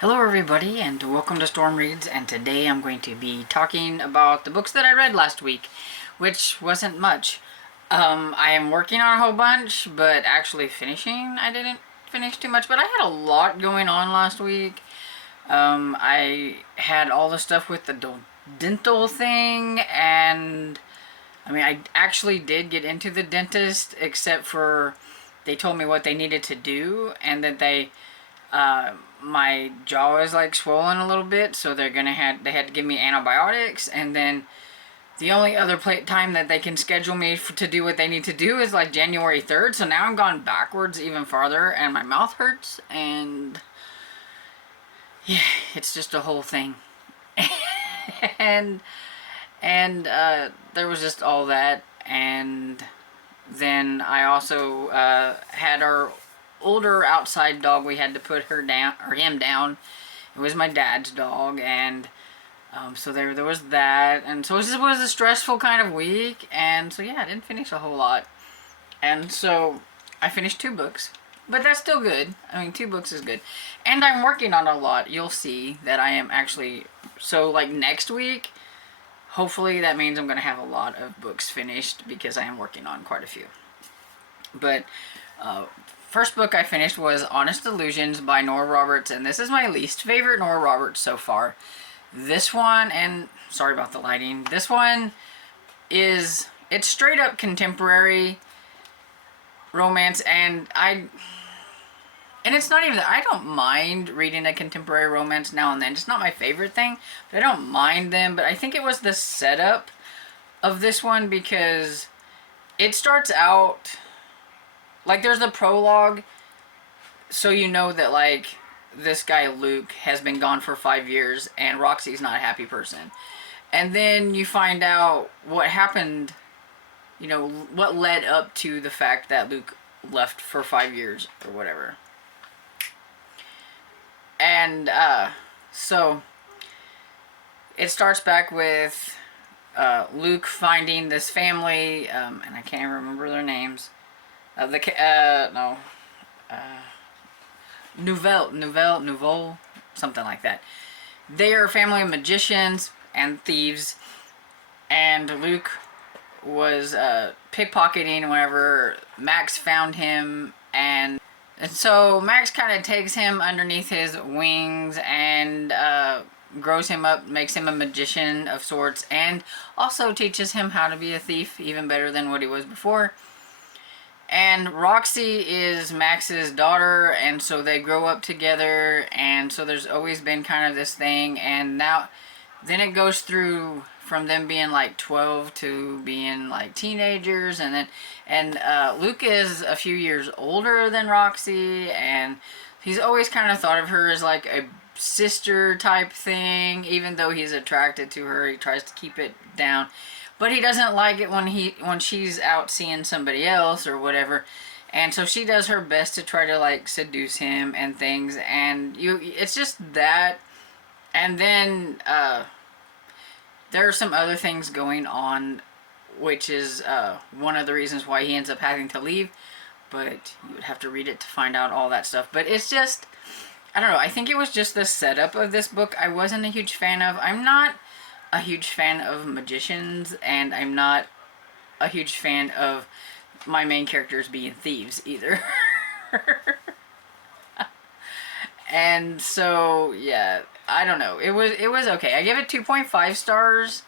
Hello everybody and welcome to Storm Reads, and today I'm going to be talking about the books that I read last week, which wasn't much. I am working on a whole bunch, but actually finishing, I didn't finish too much, but I had a lot going on last week. I had all the stuff with the dental thing, and I actually did get into the dentist, except for they told me what they needed to do, and that my jaw is like swollen a little bit, so they had to give me antibiotics, and then the only other time that they can schedule me to do what they need to do is like January 3rd. So now I'm gone backwards even farther, and my mouth hurts, and yeah, it's just a whole thing. and there was just all that, and then I also had our older outside dog. We had to put him down. It was my dad's dog, and so there was that, and so it was a stressful kind of week, and so yeah, I didn't finish a whole lot, and so I finished 2 books, but that's still good. 2 books is good, and I'm working on a lot. You'll see that I am actually, so like next week, hopefully that means I'm going to have a lot of books finished because I am working on quite a few. But first book I finished was Honest Illusions by Nora Roberts, and this is my least favorite Nora Roberts so far. This one, and sorry about the lighting, this one it's straight up contemporary romance, and it's not even that I don't mind reading a contemporary romance now and then. It's not my favorite thing, but I don't mind them. But I think it was the setup of this one, because it starts out like there's the prologue, so you know that like this guy Luke has been gone for 5 years and Roxy's not a happy person. And then you find out what happened, what led up to the fact that Luke left for 5 years or whatever. And so it starts back with Luke finding this family, and I can't even remember their names. Nouvelle, something like that. They are a family of magicians and thieves, and Luke was pickpocketing whenever Max found him, and so Max kind of takes him underneath his wings and grows him up, makes him a magician of sorts, and also teaches him how to be a thief even better than what he was before. And Roxy is Max's daughter, and so they grow up together, and so there's always been kind of this thing, and then it goes through from them being like 12 to being like teenagers, and Luke is a few years older than Roxy, and he's always kind of thought of her as like a sister type thing. Even though he's attracted to her, he tries to keep it down. But he doesn't like it when she's out seeing somebody else or whatever. And so she does her best to try to like seduce him and things, and it's just that. And then there are some other things going on, which is one of the reasons why he ends up having to leave. But you would have to read it to find out all that stuff. But it's just, I don't know, I think it was just the setup of this book I wasn't a huge fan of. I'm not a huge fan of magicians, and I'm not a huge fan of my main characters being thieves either. And so yeah, I don't know, it was okay. I give it 2.5 stars.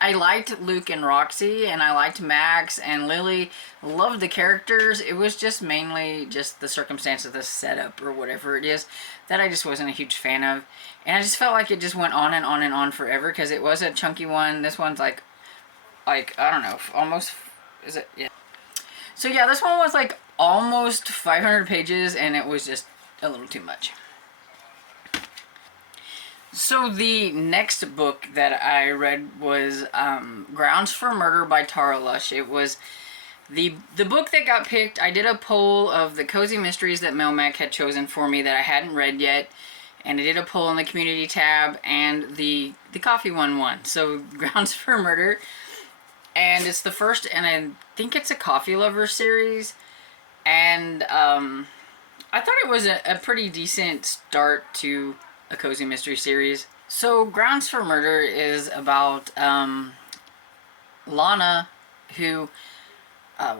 I liked Luke and Roxy, and I liked Max and Lily. Loved the characters. It was just mainly just the circumstance of the setup or whatever it is that I just wasn't a huge fan of. And I just felt like it just went on and on and on forever, because it was a chunky one. This one's like I don't know, almost, is it? Yeah. So yeah, this one was like almost 500 pages, and it was just a little too much. So the next book that I read was Grounds for Murder by Tara Lush. It was the book that got picked. I did a poll of the cozy mysteries that Melmac had chosen for me that I hadn't read yet, and I did a poll in the community tab, and the coffee one won. So Grounds for Murder, and it's the first, and I think it's a coffee lover series, and I thought it was a pretty decent start to a cozy mystery series. So, Grounds for Murder is about Lana, who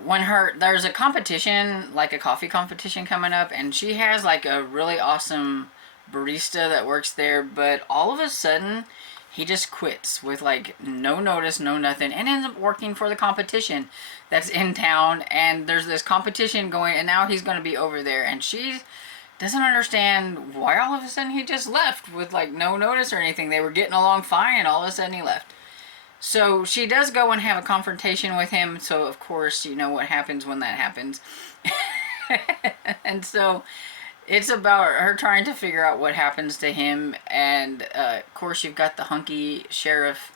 when there's a competition, like a coffee competition coming up, and she has like a really awesome barista that works there, but all of a sudden he just quits with like no notice, no nothing, and ends up working for the competition that's in town. And there's this competition going, and now he's going to be over there, and she doesn't understand why all of a sudden he just left with like no notice or anything. They were getting along fine, and all of a sudden he left. So she does go and have a confrontation with him. So of course you know what happens when that happens. And so it's about her trying to figure out what happens to him. And of course you've got the hunky sheriff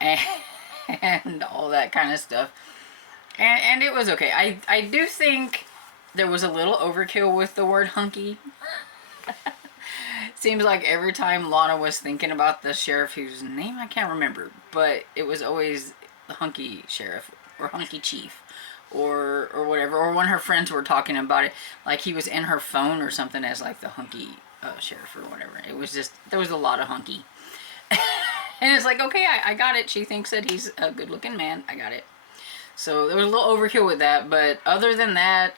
and, and all that kind of stuff. And it was okay. I do think there was a little overkill with the word hunky. Seems like every time Lana was thinking about the sheriff, whose name I can't remember, but it was always the hunky sheriff or hunky chief or whatever. Or when her friends were talking about it, like he was in her phone or something as like the hunky sheriff or whatever. It was just, there was a lot of hunky. And it's like, okay, I got it. She thinks that he's a good looking man. I got it. So there was a little overkill with that, but other than that,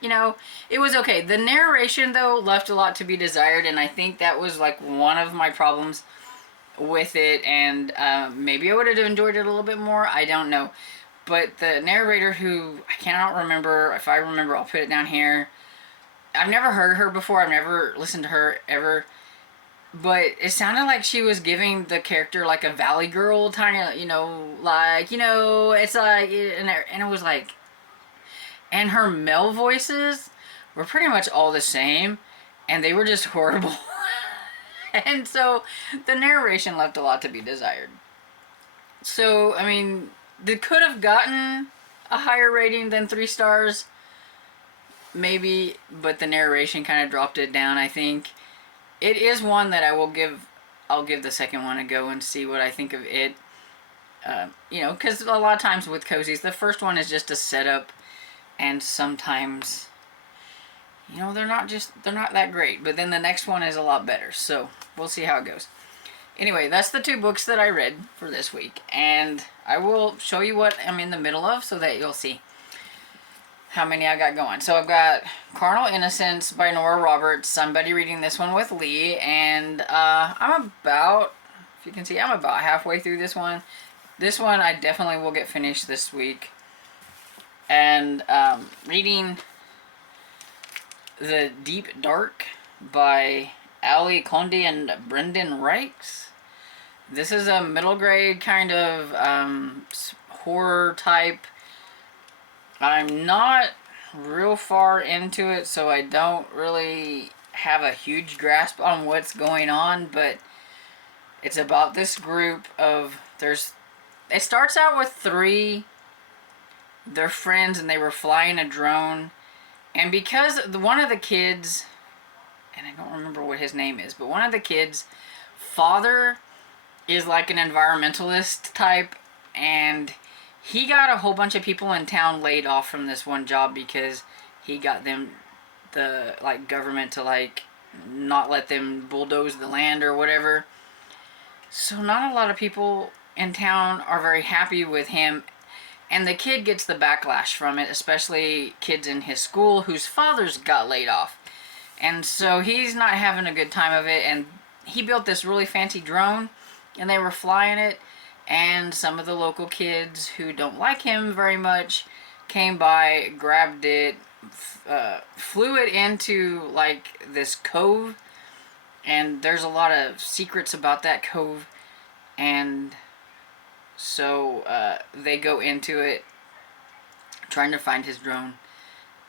you know, it was okay. The narration, though, left a lot to be desired, and I think that was, like, one of my problems with it, and maybe I would have enjoyed it a little bit more. I don't know. But the narrator, who I cannot remember, if I remember, I'll put it down here. I've never heard her before. I've never listened to her ever. But it sounded like she was giving the character, like, a Valley Girl, tiny, you know, like, you know, it's like, and it was like, and her male voices were pretty much all the same, and they were just horrible. And so the narration left a lot to be desired. So, I mean, they could have gotten a higher rating than 3 stars, maybe, but the narration kind of dropped it down, I think. It is one that I'll give the second one a go and see what I think of it. You know, because a lot of times with cozies, the first one is just a setup, and sometimes, you know, they're not that great, but then the next one is a lot better. So we'll see how it goes. Anyway, that's the 2 books that I read for this week, and I will show you what I'm in the middle of so that you'll see how many I got going. So I've got Carnal Innocence by Nora Roberts. I'm buddy reading this one with Lee, and I'm about, if you can see, I'm about halfway through this one. This one I definitely will get finished this week. And reading The Deep Dark by Ali Conde and Brendan Reichs. This is a middle grade kind of horror type. I'm not real far into it, so I don't really have a huge grasp on what's going on, but it's about this group of, it starts out with 3. They're friends, and they were flying a drone, and because one of the kids, and I don't remember what his name is, but one of the kids' father is like an environmentalist type, and he got a whole bunch of people in town laid off from this one job because he got them, the like government, to like not let them bulldoze the land or whatever. So not a lot of people in town are very happy with him. And the kid gets the backlash from it, especially kids in his school whose fathers got laid off. And so he's not having a good time of it, and he built this really fancy drone, and they were flying it, and some of the local kids who don't like him very much came by, grabbed it, flew it into like this cove, and there's a lot of secrets about that cove, and so they go into it trying to find his drone,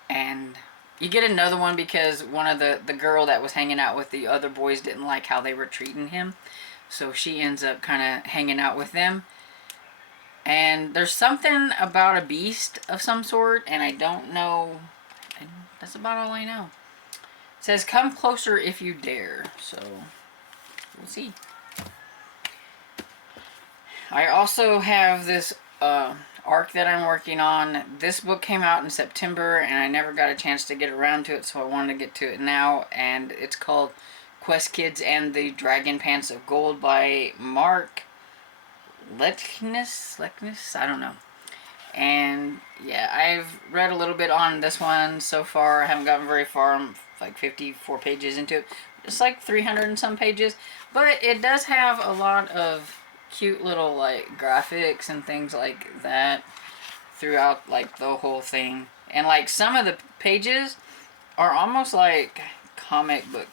and you get another one because one of the girl that was hanging out with the other boys didn't like how they were treating him, so she ends up kind of hanging out with them. And there's something about a beast of some sort, and I don't know, and that's about all I know. It says, come closer if you dare, so we'll see. I also have this arc that I'm working on. This book came out in September and I never got a chance to get around to it, so I wanted to get to it now. And it's called Quest Kids and the Dragon Pants of Gold by Mark Leckness, I don't know. And yeah, I've read a little bit on this one so far. I haven't gotten very far. I'm like 54 pages into it. It's like 300 and some pages, but it does have a lot of cute little like graphics and things like that throughout like the whole thing. And like some of the pages are almost like comic book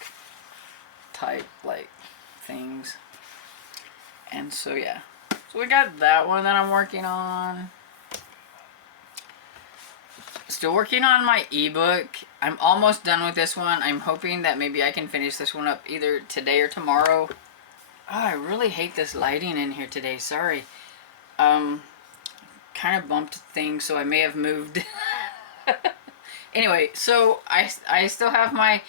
type like things. And so yeah. So we got that one that I'm working on. Still working on my ebook. I'm almost done with this one. I'm hoping that maybe I can finish this one up either today or tomorrow. Oh, I really hate this lighting in here today. Sorry. Kind of bumped things, so I may have moved. Anyway, so I still have my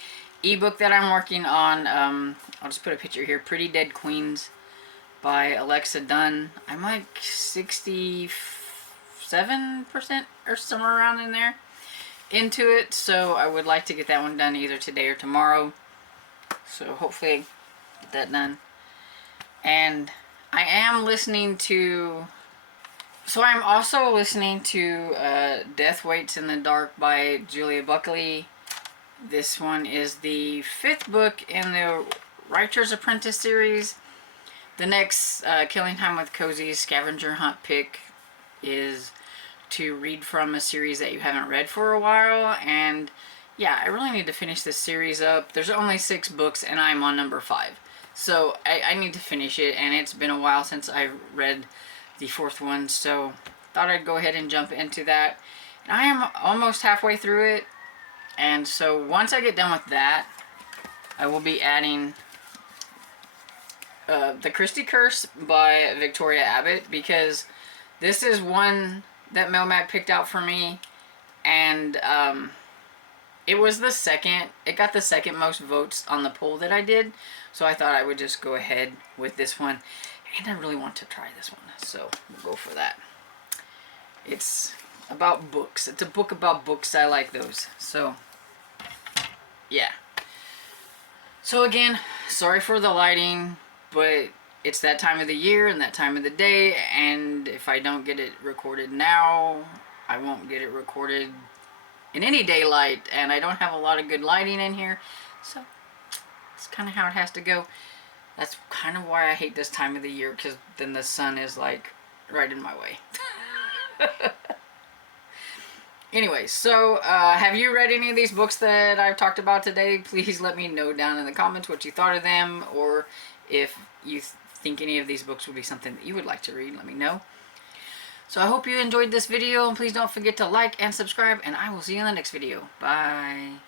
ebook that I'm working on. I'll just put a picture here. Pretty Dead Queens by Alexa Dunn. I'm like 67% or somewhere around in there into it, so I would like to get that one done either today or tomorrow. So hopefully get that done. And I am listening to, so I'm also listening to Death Waits in the Dark by Julia Buckley. This one is the 5th book in the Writer's Apprentice series. The next Killing Time with Cozy's scavenger hunt pick is to read from a series that you haven't read for a while. And yeah, I really need to finish this series up. There's only 6 books and I'm on number 5. So I need to finish it, and it's been a while since I read the 4th one, so thought I'd go ahead and jump into that. And I am almost halfway through it, and so once I get done with that, I will be adding The Christie Curse by Victoria Abbott, because this is one that Melmac picked out for me, and it was the second, it got the second most votes on the poll that I did, so I thought I would just go ahead with this one, and I really want to try this one, so we'll go for that. It's about books. It's a book about books. I like those, so yeah. So again, sorry for the lighting, but it's that time of the year and that time of the day, and if I don't get it recorded now, I won't get it recorded in any daylight, and I don't have a lot of good lighting in here, so it's kind of how it has to go. That's kind of why I hate this time of the year, because then the sun is like right in my way. Anyway, so have you read any of these books that I've talked about today? Please let me know down in the comments what you thought of them, or if you think any of these books would be something that you would like to read, let me know. So I hope you enjoyed this video, and please don't forget to like and subscribe, and I will see you in the next video. Bye.